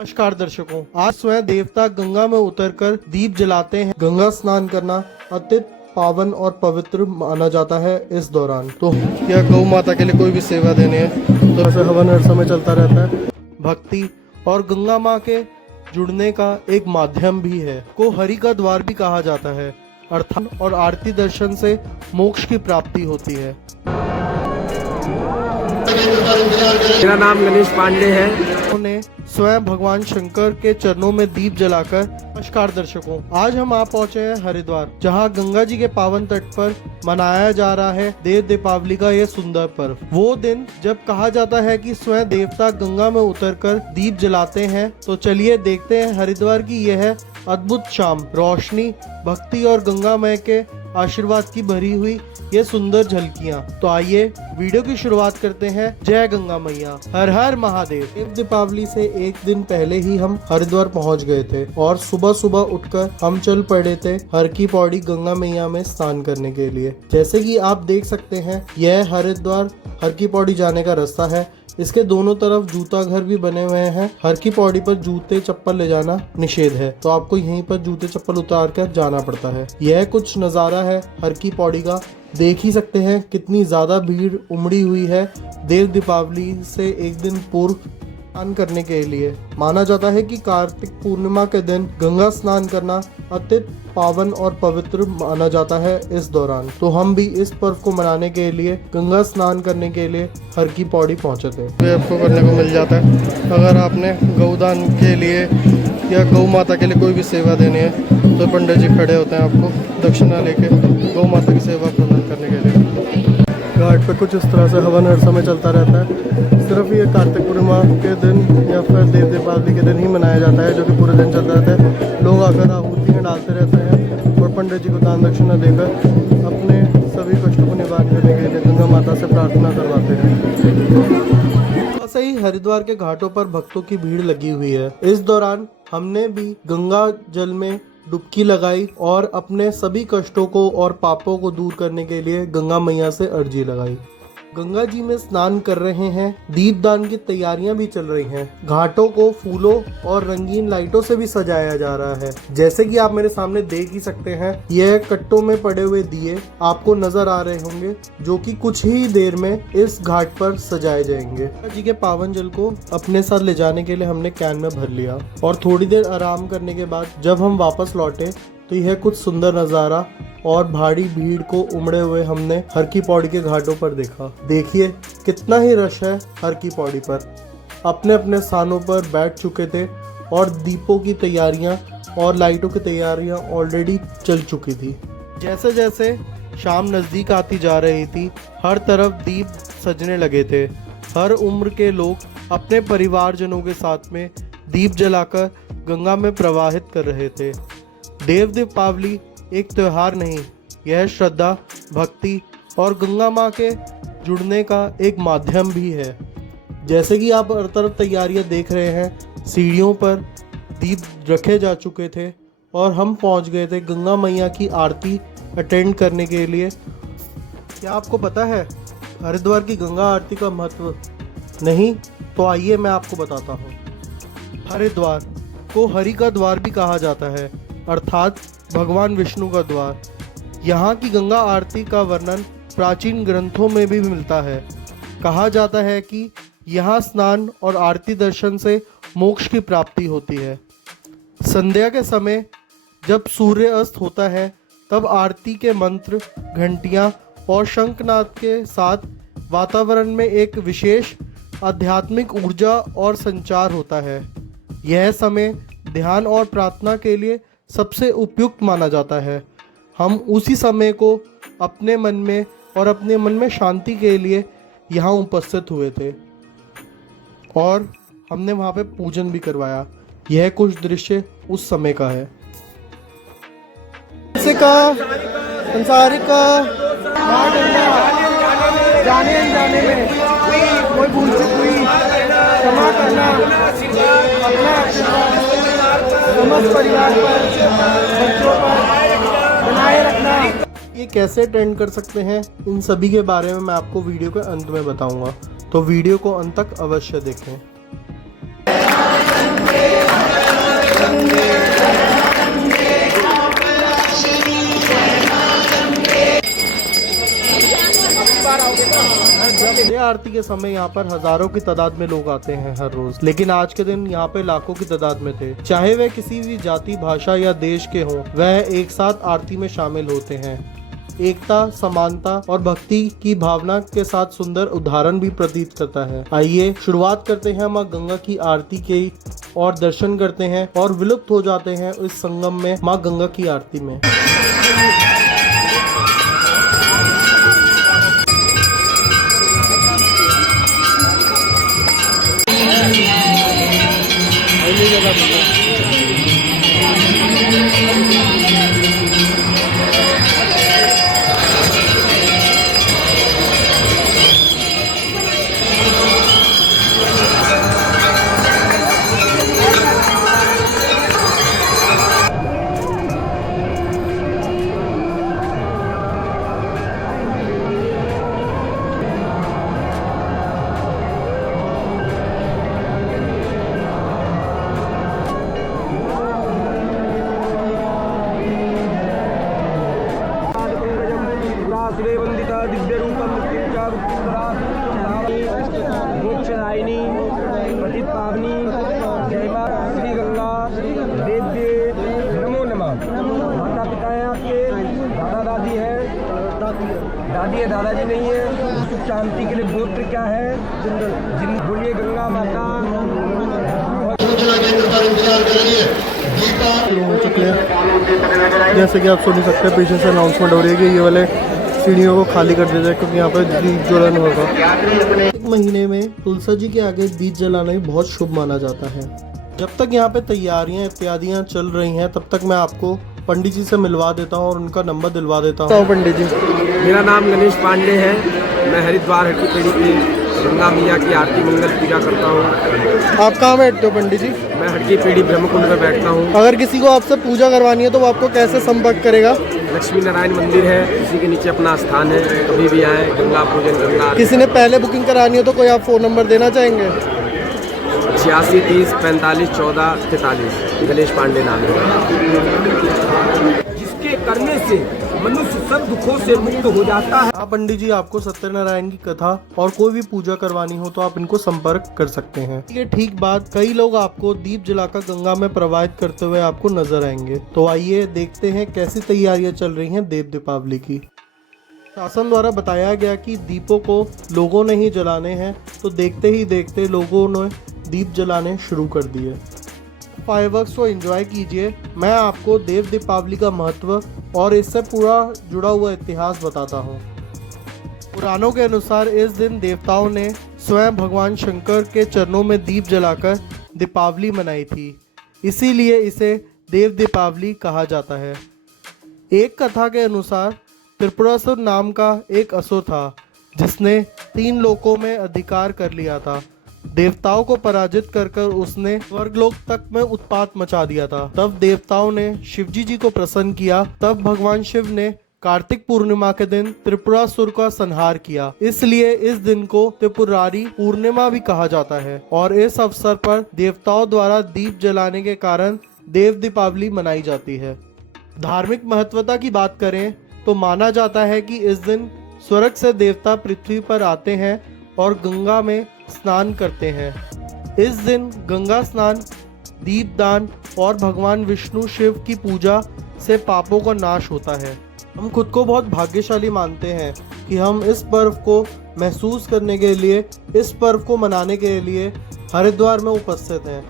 नमस्कार दर्शकों, आज स्वयं देवता गंगा में उतरकर दीप जलाते हैं। गंगा स्नान करना अत्यंत पावन और पवित्र माना जाता है। इस दौरान तो यह गौ माता के लिए कोई भी सेवा देनी है तो ऐसे हवन हर समय चलता रहता है। भक्ति और गंगा माँ के जुड़ने का एक माध्यम भी है, को हरि का द्वार भी कहा जाता है, अर्थात और आरती दर्शन से मोक्ष की प्राप्ति होती है। मेरा नाम गणेश पांडे है। उन्होंने स्वयं भगवान शंकर के चरणों में दीप जलाकर। नमस्कार दर्शकों, आज हम आ पहुंचे हैं हरिद्वार, जहां गंगा जी के पावन तट पर मनाया जा रहा है देव दीपावली का ये सुंदर पर्व। वो दिन जब कहा जाता है कि स्वयं देवता गंगा में उतरकर दीप जलाते हैं। तो चलिए देखते हैं हरिद्वार की यह अद्भुत शाम, रोशनी, भक्ति और गंगा माँ के आशीर्वाद की भरी हुई ये सुंदर झलकियाँ। तो आइए वीडियो की शुरुआत करते हैं। जय गंगा मैया, हर हर महादेव। देव दीपावली से एक दिन पहले ही हम हरिद्वार पहुंच गए थे और सुबह सुबह उठकर हम चल पड़े थे हर की पौड़ी गंगा मैया में स्नान करने के लिए। जैसे कि आप देख सकते हैं, यह हरिद्वार हर की पौड़ी जाने का रास्ता है। इसके दोनों तरफ जूता घर भी बने हुए हैं। हर की पौड़ी पर जूते चप्पल ले जाना निषेध है, तो आपको यहीं पर जूते चप्पल उतार कर जाना पड़ता है। यह कुछ नज़ारा है हर की पौड़ी का। देख ही सकते हैं कितनी ज्यादा भीड़ उमड़ी हुई है देव दीपावली से एक दिन पूर्व स्नान करने के लिए। माना जाता है कि कार्तिक पूर्णिमा के दिन गंगा स्नान करना अत्यंत पावन और पवित्र माना जाता है। इस दौरान तो हम भी इस पर्व को मनाने के लिए गंगा स्नान करने के लिए हर की पौड़ी पहुंचे थे। ये आपको करने को मिल जाता है। अगर आपने गौदान के लिए या गौ माता के लिए कोई भी सेवा देनी है तो पंडित जी खड़े होते हैं आपको दक्षिणा लेके गौ माता की सेवा प्रदान करने के लिए। घाट पे कुछ इस तरह से हवन हर समय चलता रहता है। सिर्फ ये कार्तिक पूर्णिमा के दिन या फिर देव दीपावली के दिन ही मनाया जाता है, जो कि पूरे दिन चलता रहता है। लोग आकर आहुतियाँ डालते रहते हैं और पंडित जी को दान दक्षिणा देकर अपने सभी कष्टों को निवारण करने के लिए गंगा माता से प्रार्थना करवाते हैं। ऐसे ही हरिद्वार के घाटों पर भक्तों की भीड़ लगी हुई है। इस दौरान हमने भी गंगा जल में डुबकी लगाई और अपने सभी कष्टों को और पापों को दूर करने के लिए गंगा मैया से अर्जी लगाई। गंगा जी में स्नान कर रहे हैं। दीपदान की तैयारियां भी चल रही हैं। घाटों को फूलों और रंगीन लाइटों से भी सजाया जा रहा है। जैसे कि आप मेरे सामने देख ही सकते हैं, यह कट्टों में पड़े हुए दिए आपको नजर आ रहे होंगे, जो कि कुछ ही देर में इस घाट पर सजाए जाएंगे। गंगा जी के पावन जल को अपने साथ ले जाने के लिए हमने कैन में भर लिया और थोड़ी देर आराम करने के बाद जब हम वापस लौटे तो यह कुछ सुंदर नज़ारा और भारी भीड़ को उमड़े हुए हमने हर की पौड़ी के घाटों पर देखा। देखिए कितना ही रश है हर की पौड़ी पर। अपने अपने स्थानों पर बैठ चुके थे और दीपों की तैयारियां और लाइटों की तैयारियां ऑलरेडी चल चुकी थी। जैसे जैसे शाम नज़दीक आती जा रही थी, हर तरफ दीप सजने लगे थे। हर उम्र के लोग अपने परिवारजनों के साथ में दीप जलाकर गंगा में प्रवाहित कर रहे थे। देव दीपावली एक त्योहार नहीं, यह श्रद्धा, भक्ति और गंगा माँ के जुड़ने का एक माध्यम भी है। जैसे कि आप हर तरफ तैयारियां देख रहे हैं, सीढ़ियों पर दीप रखे जा चुके थे और हम पहुंच गए थे गंगा मैया की आरती अटेंड करने के लिए। क्या आपको पता है हरिद्वार की गंगा आरती का महत्व? नहीं तो आइए मैं आपको बताता हूँ। हरिद्वार को हरि का द्वार भी कहा जाता है, अर्थात भगवान विष्णु का द्वार। यहाँ की गंगा आरती का वर्णन प्राचीन ग्रंथों में भी मिलता है। कहा जाता है कि यहाँ स्नान और आरती दर्शन से मोक्ष की प्राप्ति होती है। संध्या के समय जब सूर्य अस्त होता है तब आरती के मंत्र, घंटियाँ और शंखनाद के साथ वातावरण में एक विशेष आध्यात्मिक ऊर्जा और संचार होता है। यह समय ध्यान और प्रार्थना के लिए सबसे उपयुक्त माना जाता है। हम उसी समय को अपने मन में और अपने मन में शांति के लिए यहाँ उपस्थित हुए थे और हमने वहाँ पे पूजन भी करवाया। यह कुछ दृश्य उस समय का है। संसारिक जाने अनजाने में कोई भूल चूक हुई, क्षमा करना, अपना समस्त परिवार पर, बच्चों पर बनाए रखना। ये कैसे अटेंड कर सकते हैं, इन सभी के बारे में मैं आपको वीडियो के अंत में बताऊंगा, तो वीडियो को अंत तक अवश्य देखें। आरती के समय यहाँ पर हजारों की तादाद में लोग आते हैं हर रोज, लेकिन आज के दिन यहाँ पे लाखों की तादाद में थे। चाहे वे किसी भी जाति, भाषा या देश के हों, वह एक साथ आरती में शामिल होते हैं। एकता, समानता और भक्ति की भावना के साथ सुंदर उदाहरण भी प्रतीत करता है। आइए शुरुआत करते हैं माँ गंगा की आरती के और दर्शन करते हैं और विलुप्त हो जाते हैं इस संगम में माँ गंगा की आरती में। वंदिता दिव्य रूपम मोक्षदायिनी पतित पावनी जय मां श्री गंगा देव्ये नमो नमः। माता पिता है आपके, दादा दादी है, दादी है, दादाजी नहीं है। सुख शांति के लिए गोत्र क्या है? जिन बोलिए गंगा माता। हो चुके हैं, जैसे कि आप सुन सकते हैं पीछे से अनाउंसमेंट हो रही है कि ये वाले सीढ़ियों को खाली कर दिया जाए क्योंकि यहाँ पर दीप ज्वलन होगा। एक महीने में तुलसी जी के आगे दीप जलाना ही बहुत शुभ माना जाता है। जब तक यहाँ पे तैयारियां इत्यादियां चल रही हैं तब तक मैं आपको पंडित जी से मिलवा देता हूँ और उनका नंबर दिलवा देता हूँ। पंडित जी, मेरा नाम गणेश पांडे है। मैं हरिद्वार हट्टी पेड़ी की गंगा मैया की आरती मंगल पूजा करता हूँ। आप कहाँ बैठते हो पंडित जी? मैं हट्टी पेड़ी ब्रह्मकुंड में बैठता हूँ। अगर किसी को आपसे पूजा करवानी है तो वो आपको कैसे संपर्क करेगा? लक्ष्मी नारायण मंदिर है, उसी के नीचे अपना स्थान है। कभी भी आए, गंगा पूजन गंगा। किसी ने पहले बुकिंग करानी हो तो कोई आप फ़ोन नंबर देना चाहेंगे? 86 30 45 14 43। गणेश पांडे नाम है। जिसके करने से मनुष्य सब दुखों से मुक्त हो जाता है। हाँ पंडित जी, आपको सत्यनारायण की कथा और कोई भी पूजा करवानी हो तो आप इनको संपर्क कर सकते हैं। ये ठीक बात, कई लोग आपको दीप जलाकर गंगा में प्रवाहित करते हुए आपको नजर आएंगे। तो आइए देखते हैं कैसी तैयारियां चल रही हैं देव दीपावली की। शासन द्वारा बताया गया कि दीपों को लोगों ने ही जलाने हैं, तो देखते ही देखते लोगों ने दीप जलाने शुरू कर दिए। फायरवर्क्स को एंजॉय कीजिए। मैं आपको देव दीपावली का महत्व और इससे पूरा जुड़ा हुआ इतिहास बताता हूँ। पुराणों के अनुसार इस दिन देवताओं ने स्वयं भगवान शंकर के चरणों में दीप जलाकर दीपावली मनाई थी, इसीलिए इसे देव दीपावली कहा जाता है। एक कथा के अनुसार त्रिपुरासुर नाम का एक असुर था जिसने 3 लोकों में अधिकार कर लिया था। देवताओं को पराजित कर उसने स्वर्गलोक तक में उत्पात मचा दिया था। तब देवताओं ने शिवजी जी को प्रसन्न किया। तब भगवान शिव ने कार्तिक पूर्णिमा के दिन त्रिपुरासुर का संहार किया, इसलिए इस दिन को त्रिपुरारी पूर्णिमा भी कहा जाता है। और इस अवसर पर देवताओं द्वारा दीप जलाने के कारण देव दीपावली मनाई जाती है। धार्मिक महत्वता की बात करें तो माना जाता है कि इस दिन स्वर्ग से देवता पृथ्वी पर आते हैं और गंगा में स्नान करते हैं। इस दिन गंगा स्नान, दीपदान और भगवान विष्णु शिव की पूजा से पापों का नाश होता है। हम खुद को बहुत भाग्यशाली मानते हैं कि हम इस पर्व को महसूस करने के लिए, इस पर्व को मनाने के लिए हरिद्वार में उपस्थित हैं।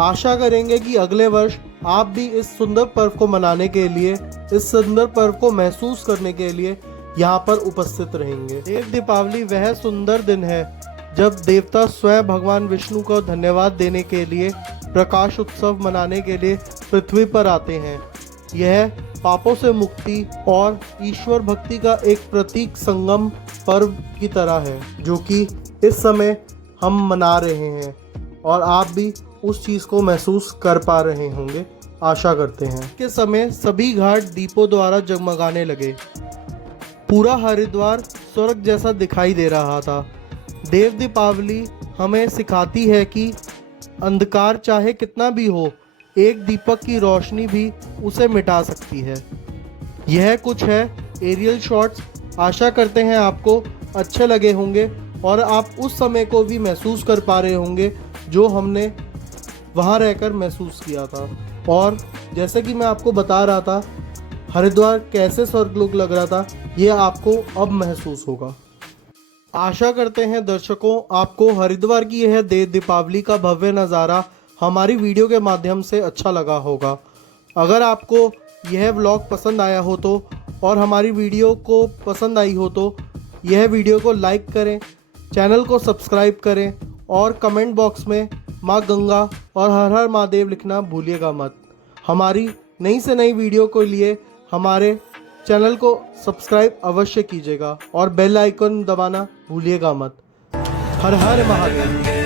आशा करेंगे कि अगले वर्ष आप भी इस सुंदर पर्व को मनाने के लिए, इस सुंदर पर्व को महसूस करने के लिए यहाँ पर उपस्थित रहेंगे। देव दीपावली वह सुंदर दिन है जब देवता स्वयं भगवान विष्णु को धन्यवाद देने के लिए प्रकाश उत्सव मनाने के लिए पृथ्वी पर आते हैं। यह पापों से मुक्ति और ईश्वर भक्ति का एक प्रतीक संगम पर्व की तरह है, जो कि इस समय हम मना रहे हैं और आप भी उस चीज़ को महसूस कर पा रहे होंगे, आशा करते हैं। के समय सभी घाट दीपों द्वारा जगमगाने लगे। पूरा हरिद्वार स्वर्ग जैसा दिखाई दे रहा था। देव दीपावली हमें सिखाती है कि अंधकार चाहे कितना भी हो, एक दीपक की रोशनी भी उसे मिटा सकती है। यह कुछ है एरियल शॉट्स। आशा करते हैं आपको अच्छे लगे होंगे और आप उस समय को भी महसूस कर पा रहे होंगे जो हमने वहाँ रहकर महसूस किया था। और जैसे कि मैं आपको बता रहा था हरिद्वार कैसे स्वर्गलोक लग रहा था, ये आपको अब महसूस होगा। आशा करते हैं दर्शकों आपको हरिद्वार की यह देव दीपावली का भव्य नज़ारा हमारी वीडियो के माध्यम से अच्छा लगा होगा। अगर आपको यह व्लॉग पसंद आया हो तो और हमारी वीडियो को पसंद आई हो तो यह वीडियो को लाइक करें, चैनल को सब्सक्राइब करें और कमेंट बॉक्स में माँ गंगा और हर हर महादेव लिखना भूलिएगा मत। हमारी नई से नई वीडियो के लिए हमारे चैनल को सब्सक्राइब अवश्य कीजिएगा और बेल आइकन दबाना भूलिएगा मत। हर हर महादेव।